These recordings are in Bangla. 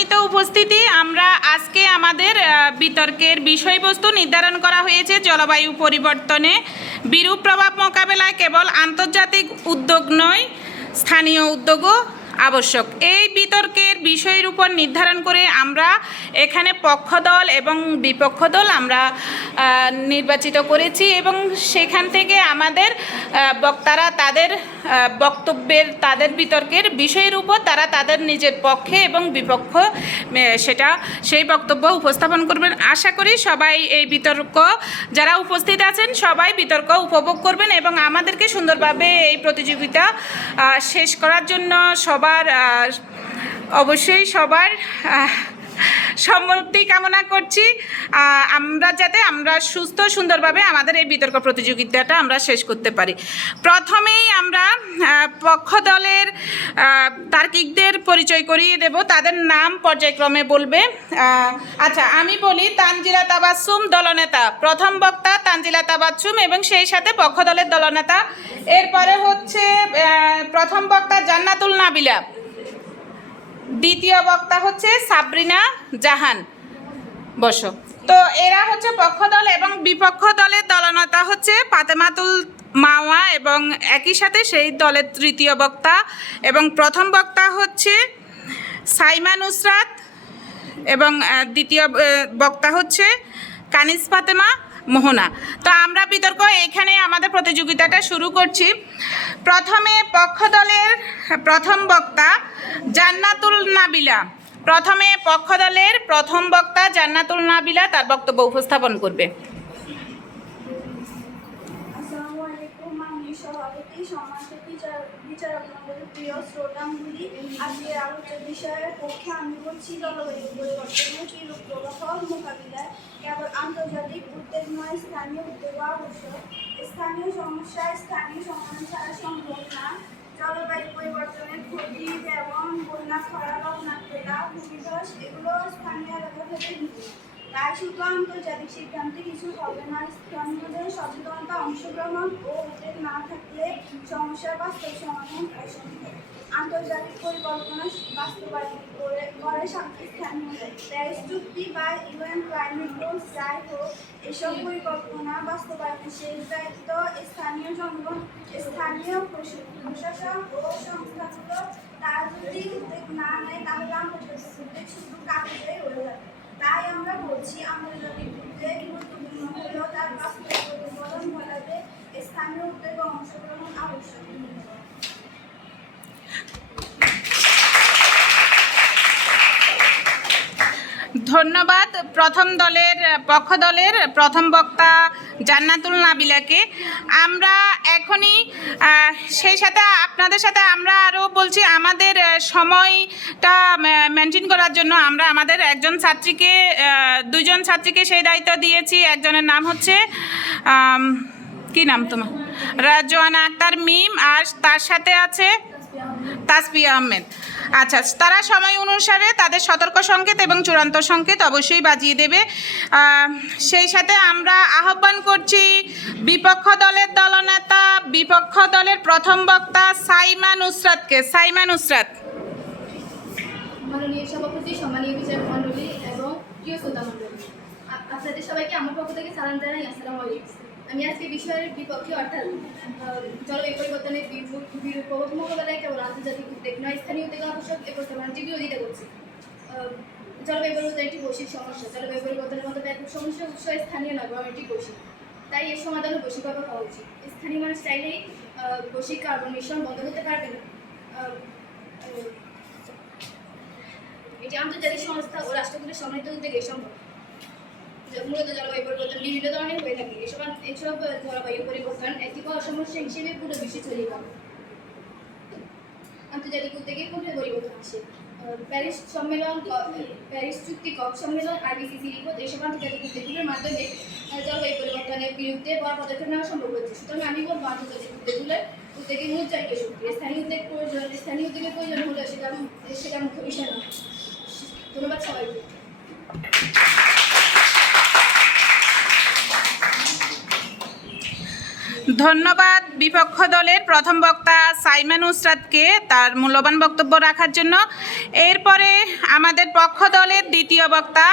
উপস্থিতি আমরা আজকে আমাদের বিতর্কের বিষয়বস্তু নির্ধারণ করা হয়েছে জলবায়ু পরিবর্তনে বিরূপ প্রভাব মোকাবেলায় কেবল আন্তর্জাতিক উদ্যোগ নয় স্থানীয় উদ্যোগও আবশ্যক। এই বিতর্কের বিষয়ের উপর নির্ধারণ করে আমরা এখানে পক্ষ দল এবং বিপক্ষ দল আমরা নির্বাচিত করেছি এবং সেখান থেকে আমাদের বক্তারা তাদের বক্তব্যের তাদের বিতর্কের বিষয়ের উপর তারা তাদের নিজের পক্ষে এবং বিপক্ষ সেই বক্তব্য উপস্থাপন করবেন। আশা করি সবাই এই বিতর্ক যারা উপস্থিত আছেন সবাই বিতর্ক উপভোগ করবেন এবং আমাদেরকে সুন্দরভাবে এই প্রতিযোগিতা শেষ করার জন্য অবশ্যই সবার সম্মতি কামনা করছি। আমরা সুস্থ সুন্দরভাবে আমাদের এই বিতর্ক প্রতিযোগিতাটা আমরা শেষ করতে পারি। প্রথমেই আমরা পক্ষ দলের তার্কিকদের পরিচয় করিয়ে দেব, তাদের নাম পর্যায়ক্রমে বলবে। আচ্ছা, আমি বলি তানজিলা তাবাসসুম দলনেতা, প্রথম বক্তা তানজিলা তাবাসসুম এবং সেই সাথে পক্ষ দলের দলনেতা। এরপরে হচ্ছে প্রথম বক্তা জান্নাতুল নাবিলা, দ্বিতীয় বক্তা হচ্ছে সাবরিনা জাহান। বসো। তো এরা হচ্ছে পক্ষ দল এবং বিপক্ষ দলের দলনেতা হচ্ছে ফাতেমাতুল মাওয়া এবং একই সাথে সেই দলের তৃতীয় বক্তা এবং প্রথম বক্তা হচ্ছে সাইমা নুসরাত এবং দ্বিতীয় বক্তা হচ্ছে কানিজ ফাতেমা মোহনা। তো আমরা বিতর্ক এখানে আমাদের প্রতিযোগিতাটা শুরু করছি। প্রথমে পক্ষ দলের প্রথম বক্তা জান্নাতুল নাবিলা, প্রথমে পক্ষ দলের প্রথম বক্তা জান্নাতুল নাবিলা তার বক্তব্য উপস্থাপন করবে। আসসালামু আলাইকুম। আমি সভাপতি সমাজ বিচারক মণ্ডলীর প্রিয় শ্রোতামণ্ডলী, আজকে আলোচ্য বিষয়ের পক্ষে আমি বলছি জলবায়ু পরিবর্তনের বিরূপ প্রভাব মোকাবিলায় কেবল আন্তর্জাতিক উদ্যোগ নয় স্থানীয় উদ্যোগ আবশ্যক। স্থানীয় সমস্যায় স্থানীয় সমাধান ছাড়া সম্ভব না। জলবায়ু পরিবর্তনের ক্ষতি যেমন বন্যা, খরা, লবণাক্ততা, ভূমিধস এগুলো স্থানীয় এলাকা থেকে নিতে, তাই শুধু আন্তর্জাতিক সিদ্ধান্তে কিছু হবে না। স্থানীয়দের সচেতনতা, অংশগ্রহণ ও উদ্যোগ না থাকলে সমস্যার বাস্তব সমাধান অসম্ভব। আন্তর্জাতিক পরিকল্পনা বাস্তবায়ন করে স্থানীয় প্যারিস চুক্তি বা ইউএন ক্লাইমেট গোলস যাই হোক, এসব পরিকল্পনা বাস্তবায়নের শেষ দায়িত্ব স্থানীয় জনগণ, স্থানীয় প্রশাসন ও সংস্থাগুলো। তারা যদি উদ্যোগ না নেয় তাহলে আন্তর্জাতিক উদ্যোগ শুধু কাগজে রয়ে যাবে। তাই আমরা বলছি আন্তর্জাতিক উদ্যোগ গুরুত্বপূর্ণ হলেও তার বাস্তব প্রতিফলন ঘটাতে স্থানীয় উদ্যোগ অংশগ্রহণ আবশ্যক। ধন্যবাদ পক্ষ দলের প্রথম বক্তা জান্নাতুল নাবিলাকে। আমরা এখনই সেই সাথে আপনাদের সাথে আমরা আরও বলছি আমাদের সময়টা মেনটেন করার জন্য আমরা আমাদের দুইজন ছাত্রীকে সেই দায়িত্ব দিয়েছি। একজনের নাম হচ্ছে কি নাম তোমার? রাজওয়ানা আক্তার মিম, আর তার সাথে আছে তাসফিয়া আহমেদ। আচ্ছা, তারা সময় অনুসারে তাদের সতর্ক সংকেত এবং চূড়ান্ত সংকেত অবশ্যই বাজিয়ে দেবে। সেই সাথে আমরা আহ্বান করছি বিপক্ষ দলের দলনেতা, বিপক্ষ দলের প্রথম বক্তা সাইমা নুসরাতকে। সাইমা নুসরাত। মাননীয় সভাপতি, সম্মানীয় বিচারক মণ্ডলী এবং প্রিয় শ্রোতা মণ্ডলী, আপনাদের সবাইকে আমার পক্ষ থেকে সালাম জানাই। আসসালামু আলাইকুম। আমি আজকে বিষয়ের বিপক্ষে অর্থাৎ জলবায়ু পরিবর্তনের বিরূপ প্রভাব মোকাবেলায় কেবল আন্তর্জাতিক উদ্যোগ নয় স্থানীয় উদ্যোগ আবশ্যক এ প্রস্তাবনাটি বিরোধিতা করছি। জলবায়ু পরিবর্তন একটি বৈশ্বিক সমস্যা। জলবায়ু পরিবর্তনের মতো ব্যাপক সমস্যা উৎস স্থানীয় নয় বরং এটি বৈশ্বিক, তাই এর সমাধানও বৈশ্বিকভাবে হওয়া উচিত। স্থানীয় মানুষ চাইলেই বৈশ্বিক কার্বন নিঃসরণ বন্ধ করতে পারবে না। এটি আন্তর্জাতিক সংস্থা ও রাষ্ট্রগুলির সম্মিলিত উদ্যোগে সম্ভব। মূলত জলবায়ু পরিবর্তন বিভিন্ন ধরনের হয়ে থাকে। এসব জলবায়ু পরিবর্তন একটি বড় সমস্যা হিসেবে পুরো বিশ্বে ছড়িয়ে পড়ে। আন্তর্জাতিক উদ্যোগে কোনটা পরিবর্তন আসে? প্যারিস চুক্তি, কপ সম্মেলন, আইপিসিসি রিপোর্ট এসব আন্তর্জাতিক উদ্যোগগুলোর মাধ্যমে জলবায়ু পরিবর্তনের বিরুদ্ধে বড় পদক্ষেপ নেওয়া সম্ভব হচ্ছে। সুতরাং আমি বলবো আন্তর্জাতিক উদ্যোগের মূল চালিত শক্তি। স্থানীয় উদ্যোগের প্রয়োজন হলে সেটা মুখ্য বিষয় নয়। ধন্যবাদ সবাইকে। ধন্যবাদ বিপক্ষ দলের প্রথম বক্তা সাইমা নুসরাতকে তার মূল্যবান বক্তব্য রাখার জন্য। এরপরে আমাদের পক্ষ দলের দ্বিতীয় বক্তা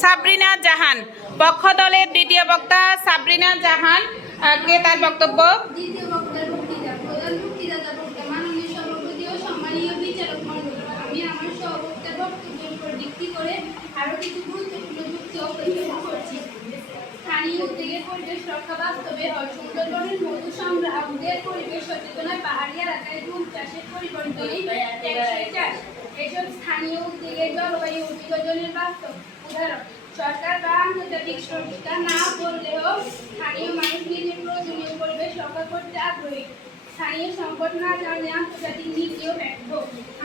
সাবরিনা জাহান, পক্ষ দলের দ্বিতীয় বক্তা সাবরিনা জাহান কে তার বক্তব্য। দ্বিতীয় বক্তার বক্তৃতা। প্রধান বক্তৃতা মাননীয় সভাপতি ও সম্মানীয় বিচারক মণ্ডলী, আমি আমার সহবক্তার বক্তব্যের উপর ভিত্তি করে আরও কিছু গুরুত্বপূর্ণ যুক্তি উপস্থাপন করছি। স্থানীয় উদ্যোগের পরিবেশ রক্ষা বাস্তবে হয় সুন্দরবনের মধু সংগ্রাহকদের পরিবেশ সচেতনায় পাহাড়ি এলাকায় দুধ চাষের পরিবর্তনে টেকসই চাষ, এসব স্থানীয় উদ্যোগের জলবায়ু অভিযোজনের বাস্তব উদাহরণ। সরকার বা আন্তর্জাতিক সংস্থা না বললেও স্থানীয় মানুষ নিজের প্রয়োজনীয় পরিবেশ রক্ষা করতে আগ্রহী। স্থানীয় সংকট না জানলে আন্তর্জাতিক নীতিও ব্যর্থ।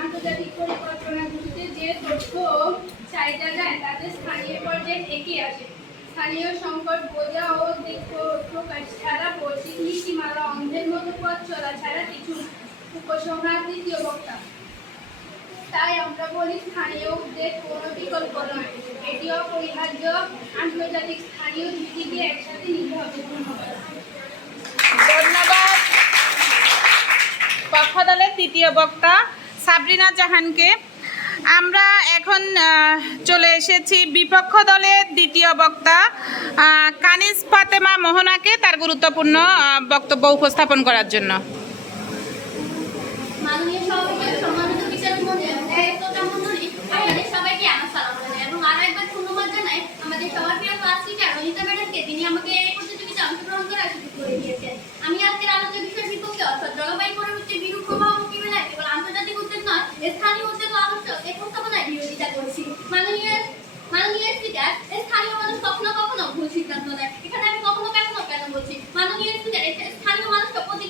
আন্তর্জাতিক পরিকল্পনাগুলিতে যে তথ্য ও চাহিদা যায় তাতে স্থানীয় পর্যায়ে এগিয়ে আসে। স্থানীয় সংকট বোঝা ও দিক প্রকাশ ছাড়া বৈশ্বিক নীতিমালা অন্ধের মতো পথ চলা ছাড়া কিছু না। উপসংহার দ্বিতীয় বক্তা। তাই আমরা বলি স্থানীয় উদ্যোগ কোনো বিকল্প নয়, এটি অপরিহার্য। আন্তর্জাতিক স্থানীয় নীতিকে একসাথে নিতে হবে। ধন্যবাদ। ধন্যবাদ পক্ষ দলের তৃতীয় বক্তা সাবরিনা জাহানকে। আমরা এখন চলে এসেছি বিপক্ষ দলের দ্বিতীয় বক্তা কানিজ ফাতেমা মোহনাকে তার গুরুত্বপূর্ণ বক্তব্য উপস্থাপন করার জন্য। মাননীয় সভাপতি, সম্মানিত বিচারক মণ্ডলী, আপনাদের সবাইকে আমার সালাম জানাই এবং আরো একবার ধন্যবাদ জানাই আমাদের সবার প্রিয় ক্লাস টিচার অনিতা ম্যাডামকে, তিনি আমাকে এই প্রতিযোগিতায় অংশগ্রহণ করার সুযোগ করে দিয়েছেন। আমি আজকের আলোচ্য বিষয়ের বিপক্ষে অর্থাৎ জলবায়ু পরিবর্তনের বিরূপ প্রভাব মোকাবিলায় কেবল আন্তর্জাতিক উদ্যোগ নয়, স্থানীয় উদ্যোগ আবশ্যক এই প্রস্তাবনায় বিরোধিতা করছি। মাননীয় স্পিকার, স্থানীয় মানুষ কখনো কখনো ভুল সিদ্ধান্ত নেয়। এখানে আমি কখনো কেন বলছি। মাননীয় স্পিকার, স্থানীয় মানুষকে প্রতি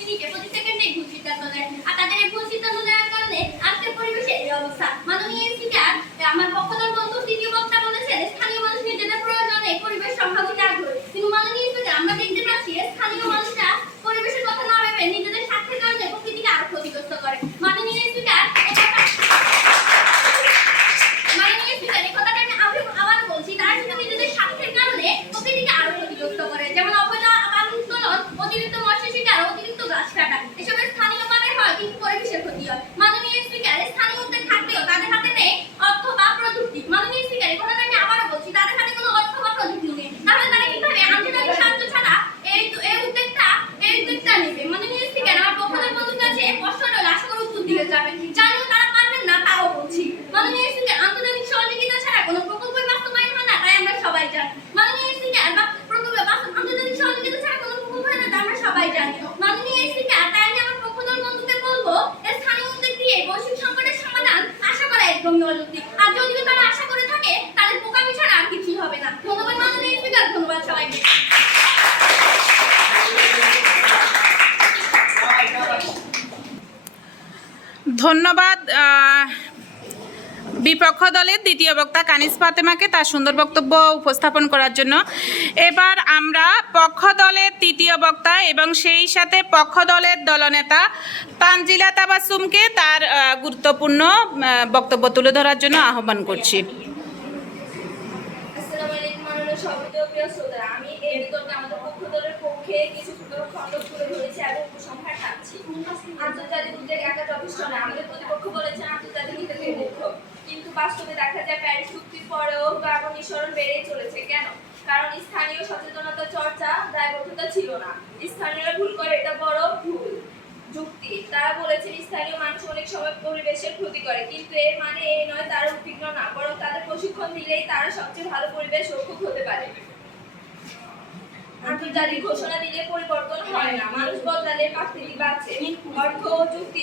মিনিটে প্রতি সেকেন্ডে ভুল সিদ্ধান্ত নেয়, আর তাদের এই ভুল সিদ্ধান্ত নেওয়ার কারণে আজকের পরিবেশে এই অবস্থা। মাননীয় স্পিকার, আমার পক্ষদল বন্ধু তৃতীয় বক্তা বলেছেন স্থানীয় মানুষ নিজেদের প্রয়োজনে পরিবেশ রক্ষা করতে আগ্রহী, কিন্তু মাননীয় স্পিকার, আমরা দেখতে পাচ্ছি স্থানীয় মানুষরা পরিবেশের কথা না ভেবে নিজেদের স্বার্থের কারণে প্রকৃতিকে আরো ক্ষতিগ্রস্ত করে। মাননীয় স্পিকার, এই কথাটা আমি আবারও বলছি, তারা শুধু নিজেদের স্বার্থের কারণে প্রকৃতিকে আরো ক্ষতিগ্রস্ত করে, যেমন অবৈধ আবাদ উত্তোলন, অতিরিক্ত মৎস্য শিকার, অতিরিক্ত গাছ কাটা, এসবের স্থানীয় মানে হয় কিন্তু পরিবেশের ক্ষতি হয়। মাননীয় স্পিকার, স্থানীয় উদ্যোগ থাকলেও তাদের হাতে নেই অর্থ বা প্রযুক্তি। মাননীয় স্পিকার, এই কথাটা আমি আবারও বলছি, তাদের হাতে কোনো অর্থ বা প্রযুক্তি নেই, তাহলে তারা কিভাবে আন্তর্জাতিক সাহায্য ছাড়া এই উদ্যোগটা নেবে? মাননীয় স্পিকার, আমার পক্ষদের বন্ধুর কাছে প্রশ্ন রইল, আশা করি উত্তর দিতে যাবেন, জানিও তারা পারবেন না, তাও বলছি। মাননীয় স্পিকার, আন্তর্জাতিক সহযোগিতা ছাড়া কোনো প্রকল্পই বাস্তবায়ন হয় না, তাই আমরা সবাই জানি। মাননীয় স্পিকার, আন্তর্জাতিক সহযোগিতা ছাড়া কোনো প্রকল্প হয় না, তা আমরা সবাই জানি। মাননীয় স্পিকার, তাই আমি আমার পক্ষদল বন্ধুদের বলবো, স্থানীয় উদ্যোগ দিয়ে বৈশ্বিক সংকটের সমাধান আশা করা একদমই অযৌক্তিক, আর যদিও তারা আশা করে থাকে তাদের বোকামি ছাড়া আর কিছুই হবে না। ধন্যবাদ মাননীয় স্পিকার, ধন্যবাদ সবাইকে। ধন্যবাদ বিপক্ষ দলের দ্বিতীয় বক্তা কানিজ ফাতেমাকে তার সুন্দর বক্তব্য উপস্থাপন করার জন্য। এবার আমরা পক্ষ দলের তৃতীয় বক্তা এবং সেই সাথে পক্ষ দলের দলনেতা তানজিলা তাবাসসুমকে তার গুরুত্বপূর্ণ বক্তব্য তুলে ধরার জন্য আহ্বান করছি। আসসালামু আলাইকুম মাননীয় সভাপতি ও প্রিয় শ্রোতারা, আমি এই বিতর্কে আমাদের পক্ষ দলের পক্ষে কিছু খণ্ড তুলে ধরেছি এবং উপসংহার টানছি। আন্তর্জাতিক উদ্যোগ একা যথেষ্ট নয়, আমাদের প্রতিপক্ষ বলেছেন আন্তর্জাতিক উদ্যোগের মুখ্য, কিন্তু বাস্তবে দেখা যায় প্যারিস চুক্তির পরেও কার্বন নিঃসরণ বেড়েই চলেছে। কেন? কারণ স্থানীয় সচেতনতা চর্চা দায়বদ্ধতা ছিল না। স্থানীয়রা ভুল করে, এটা বড় ভুল যুক্তি। তারা বলেছেন স্থানীয় মানুষ অনেক সময় পরিবেশের ক্ষতি করে, কিন্তু এর মানে এই নয় তারা উদ্বিগ্ন না, বরং তাদের প্রশিক্ষণ দিলেই তারা সবচেয়ে ভালো পরিবেশ রক্ষক হতে পারে। আন্তর্জাতিক ঘোষণা দিলে পরিবর্তন হয় না, মানুষ বদলালে প্রকৃতি বাঁচে। অর্থ ও যুক্তি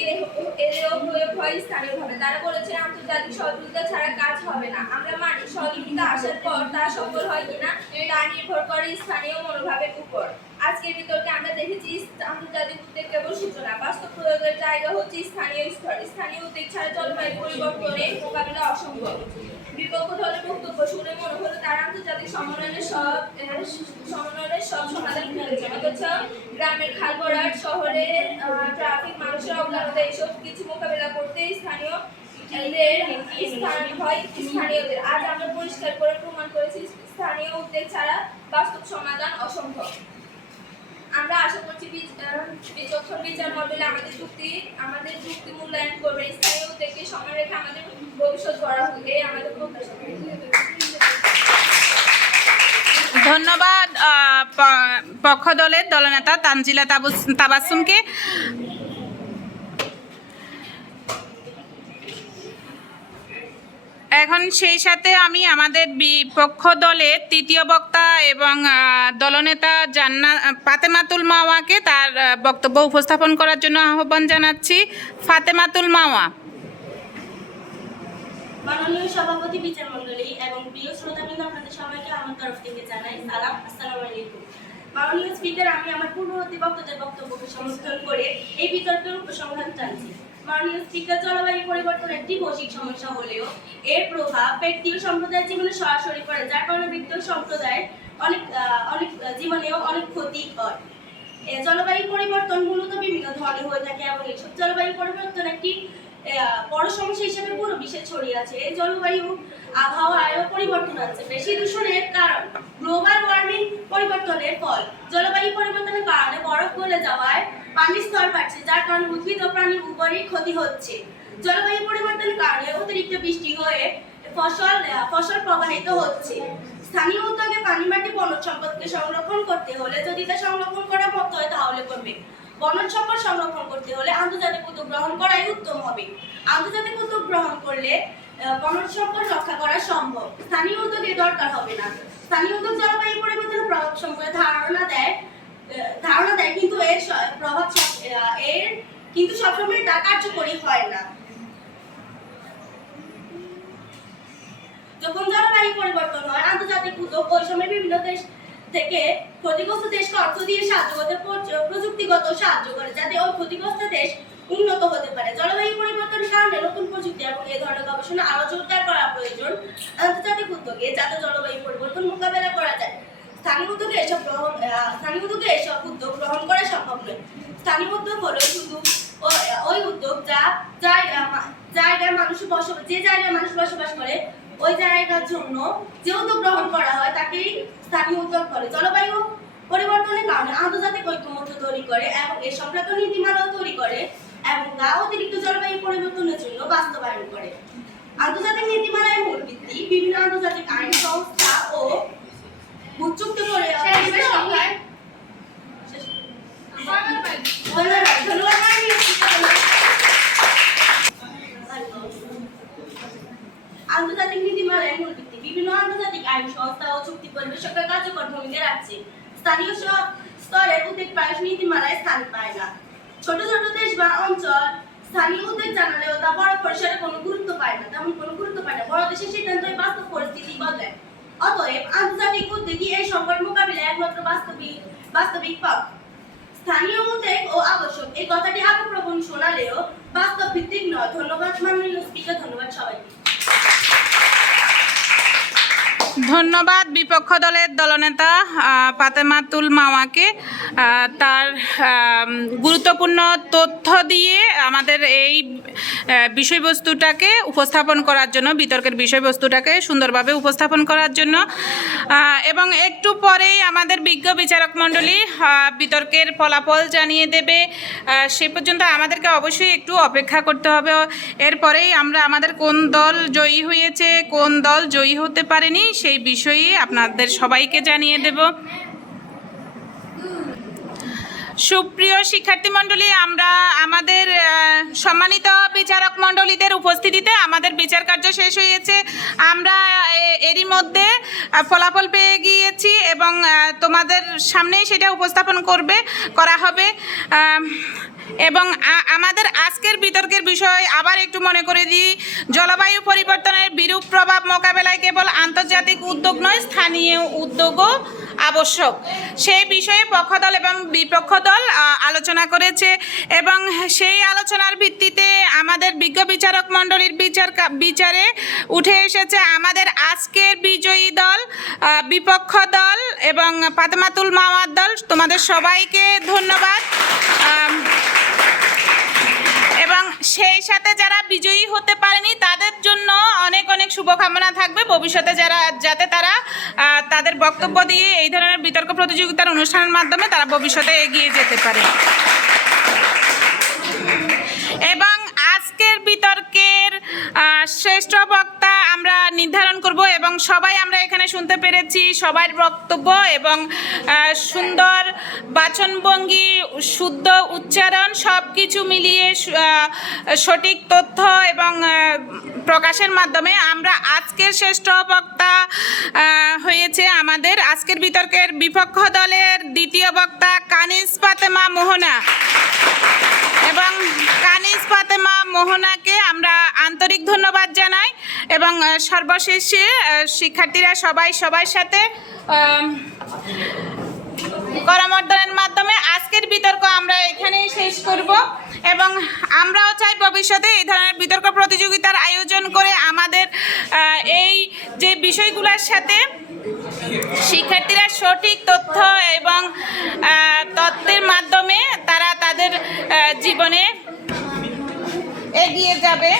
এলেও প্রয়োগ হয় স্থানীয়ভাবে। তারা বলেছেন আন্তর্জাতিক সহযোগিতা ছাড়া কাজ হবে না। আমরা মানি সহযোগিতা আসার পর তা সফল হয় কিনা তা নির্ভর করে স্থানীয় মনোভাবের উপর। আজকের বিতর্কে আমরা দেখেছি আন্তর্জাতিক উদ্যোগ কেবল সূচনা, বাস্তব প্রয়োগের জায়গা হচ্ছে স্থানীয় স্তর। স্থানীয় উদ্যোগ ছাড়া জলবায়ু পরিবর্তনে মোকাবিলা অসম্ভব। বিপক্ষ দলের বক্তব্য শুনে মনে হলো তারা আন্তর্জাতিক সমন্বয়ের সব সমাধান খুঁজেছে, অথচ গ্রামের খাল ভরাট, শহরের ট্রাফিক, মানুষের অবহেলা, এসব কিছু মোকাবিলা করতে স্থানীয়দের। আজ আমরা পরিষ্কার করে প্রমাণ করেছি স্থানীয় উদ্যোগ ছাড়া বাস্তব সমাধান অসম্ভব। আমরা আশা করছি বিচক্ষণ বিচার মণ্ডলী আমাদের যুক্তি মূল্যায়ন করবে, স্থানীয় উদ্যোগকে সামনে রেখে আমাদের ভবিষ্যৎ গড়া হোক, এই আমাদের প্রত্যাশা। ধন্যবাদ পক্ষ দলের দলনেতা তানজিলা তাবাসসুমকে। এখন সেই সাথে আমি আমাদের বিপক্ষ দলের তৃতীয় বক্তা এবং দলনেতা ফাতেমাতুল মাওয়াকে তার বক্তব্য উপস্থাপন করার জন্য আহ্বান জানাচ্ছি। ফাতেমাতুল মাওয়া। মাননীয় সভাপতি বিচার মণ্ডলী এবং প্রিয় শ্রোতাবৃন্দ, আপনাদের সবাইকে আমার তরফ থেকে জানাই সালাম, আসসালামু আলাইকুম। মাননীয় স্পিকার, আমি আমার পূর্ববর্তী বক্তাদের বক্তব্যকে সমর্থন করে এই বিতর্কের উপসংহার টানছি। মাননীয় স্পিকার, জলবায়ু পরিবর্তন একটি বৈশ্বিক সমস্যা হলেও এর প্রভাব ব্যক্তি ও সম্প্রদায়ের জীবনে সরাসরি পড়ে, যার কারণে ব্যক্তি ও সম্প্রদায়ের অনেক জীবনেও অনেক ক্ষতি হয়। জলবায়ু পরিবর্তন মূলত বিভিন্ন ধরনের হয়ে থাকে এবং এইসব জলবায়ু পরিবর্তন একটি বড় সমস্যা হিসেবে পুরো বিশ্বে ছড়িয়ে আছে। এই জলবায়ু আবহাওয়ায় পরিবর্তন আছে। বেশি দূষণের কারণ গ্লোবাল ওয়ার্মিং পরিবর্তনের ফল। জলবায়ু পরিবর্তনের কারণে বরফ গলে যাওয়ায় পানির স্তর বাড়ছে, যার কারণে উদ্ভিদ ও প্রাণী উভয়েরই ক্ষতি হচ্ছে। জলবায়ু পরিবর্তনের কারণে অতিরিক্ত বৃষ্টি হয়ে ফসল প্রবাহিত হচ্ছে। স্থানীয় উদ্যোগে পানি, মাটি, বনজ সম্পদকে সংরক্ষণ করতে হলে যদি তা সংরক্ষণ করার মতো হয় তাহলে করবে। বনজ সম্পদ সংরক্ষণ করতে হলে আন্তর্জাতিক উদ্যোগ গ্রহণ করাই উত্তম হবে। আন্তর্জাতিক উদ্যোগ গ্রহণ করলে বনজ সম্পদ রক্ষা করা সম্ভব। স্থানীয় উদ্যোগের দরকার হবে না। স্থানীয় উদ্যোগ জলবায়ু পরিবর্তনের প্রভাব সম্পর্কে ধারণা দেয়, কিন্তু কিন্তু সবসময় তা কার্যকরী হয় না। যখন জলবায়ু পরিবর্তন হয়, আন্তর্জাতিক উদ্যোগ ওই সময় বিভিন্ন দেশ থেকে ক্ষতিগ্রস্ত দেশকে অর্থ দিয়ে সাহায্য করতে প্রযুক্তিগত সাহায্য করে, যাতে ওই ক্ষতিগ্রস্ত দেশ উন্নত হতে পারে। জলবায়ু পরিবর্তনের কারণে নতুন প্রযুক্তি এবং এই ধরনের গবেষণা আরো জোরদার করা প্রয়োজন আন্তর্জাতিক উদ্যোগে, যাতে জলবায়ু পরিবর্তন মোকাবেলা করা যায়। স্থানীয় উদ্যোগে এসব উদ্যোগ গ্রহণ করা সম্ভব নয়। স্থানীয় উদ্যোগ হলো শুধু ওই উদ্যোগ যে জায়গায় মানুষ বসবাস করে, ওই জায়গার জন্য যে উদ্যোগ গ্রহণ করা হয় তাকেই স্থানীয় উদ্যোগ বলে। জলবায়ু পরিবর্তনের কারণে আন্তর্জাতিক ঐক্যমত্য তৈরি করে এবং এ সংক্রান্ত নীতিমালাও তৈরি করে এবং তা অতিরিক্ত জলবায়ু পরিবর্তনের জন্য বাস্তবায়ন করে। আন্তর্জাতিক নীতিমালার মূল ভিত্তি বিভিন্ন আন্তর্জাতিক আইন সংস্থা ও চুক্তি করে। আন্তর্জাতিক নীতিমালার মূল ভিত্তি বিভিন্ন আন্তর্জাতিক আইন সংস্থা ও চুক্তি পরিবেশকের কার্যকর ভূমিকা রাখছে। স্থানীয় স্তরের উদ্যোগ প্রায় নীতিমালায় স্থান পায় না। ছোট ছোট দেশ বা অঞ্চল স্থানীয় উদ্যোগ জানালেও তা বড় পরিসরে কোনো গুরুত্ব পায় না। বড় দেশের সিদ্ধান্তই বাস্তব পরিস্থিতি বদলায়। অতএব আন্তর্জাতিক উদ্যোগই এই সংকট মোকাবিলায় একমাত্র বাস্তবিক পথ। স্থানীয় উদ্যোগ ও আবশ্যক, এই কথাটি আবেগপ্রবণ শোনালেও বাস্তব ভিত্তিক নয়। ধন্যবাদ মাননীয় স্পিকার, ধন্যবাদ সবাইকে। ধন্যবাদ বিপক্ষ দলের দলনেতা ফাতেমাতুল মাওয়াকে তার গুরুত্বপূর্ণ তথ্য দিয়ে আমাদের এই বিষয়বস্তুটাকে উপস্থাপন করার জন্য, বিতর্কের বিষয়বস্তুটাকে সুন্দরভাবে উপস্থাপন করার জন্য। এবং একটু পরেই আমাদের বিজ্ঞ বিচারক মণ্ডলী বিতর্কের ফলাফল জানিয়ে দেবে। সে পর্যন্ত আমাদেরকে অবশ্যই একটু অপেক্ষা করতে হবে। এরপরেই আমরা আমাদের কোন দল জয়ী হয়েছে, কোন দল জয়ী হতে পারেনি সেই বিষয়ে আপনাদের সবাইকে জানিয়ে দেব। সুপ্রিয় শিক্ষার্থী মণ্ডলী, আমরা আমাদের সম্মানিত বিচারক মণ্ডলীদের উপস্থিতিতে আমাদের বিচার কার্য শেষ হয়েছে। আমরা এরই মধ্যে ফলাফল পেয়ে গিয়েছি এবং তোমাদের সামনেই সেটা উপস্থাপন করা হবে। এবং আমাদের আজকের বিতর্কের বিষয় আবার একটু মনে করে দিই, জলবায়ু পরিবর্তনের বিরূপ প্রভাব মোকাবেলায় কেবল আন্তর্জাতিক উদ্যোগ নয়, স্থানীয় উদ্যোগও আবশ্যক। সেই বিষয়ে পক্ষ দল এবং বিপক্ষ দল আলোচনা করেছে এবং সেই আলোচনার ভিত্তিতে আমাদের বিজ্ঞ বিচারক মণ্ডলীর বিচারে উঠে এসেছে আমাদের আজকের বিজয়ী দল বিপক্ষ দল এবং ফাতেমাতুল মাওয়ার দল। তোমাদের সবাইকে ধন্যবাদ। এবং সেই সাথে যারা বিজয়ী হতে পারেনি তাদের জন্য অনেক অনেক শুভকামনা থাকবে ভবিষ্যতে যাতে তারা তাদের বক্তব্য দিয়ে এই ধরনের বিতর্ক প্রতিযোগিতার অনুষ্ঠানের মাধ্যমে তারা ভবিষ্যতে এগিয়ে যেতে পারে। এবং আজকের বিতর্কের শ্রেষ্ঠ বক্তা আমরা নির্ধারণ করব এবং সবাই আমরা এখানে শুনতে পেরেছি সবার বক্তব্য এবং সুন্দর বাচনভঙ্গি, শুদ্ধ উচ্চারণ সব কিছু মিলিয়ে সঠিক তথ্য এবং প্রকাশের মাধ্যমে আমরা আজকের শ্রেষ্ঠ বক্তা হয়েছে আমাদের আজকের বিতর্কের বিপক্ষ দলের দ্বিতীয় বক্তা কানিজ ফাতেমা মোহনা। এবং কানিজ ফাতেমা মোহনাকে আমরা আন্তরিক ধন্যবাদ জানাই এবং সর্বশেষে শিক্ষার্থীরা সবার সাথে করমর্দনের মাধ্যমে আজকের বিতর্ক আমরা এখানেই শেষ করব এবং আমরাও চাই ভবিষ্যতে এই ধরনের বিতর্ক প্রতিযোগিতার আয়োজন করে আমাদের এই যে বিষয়গুলোর সাথে শিক্ষার্থীরা সঠিক তথ্য এবং তথ্যের মাধ্যমে তারা তাদের জীবনে এগিয়ে যাবে।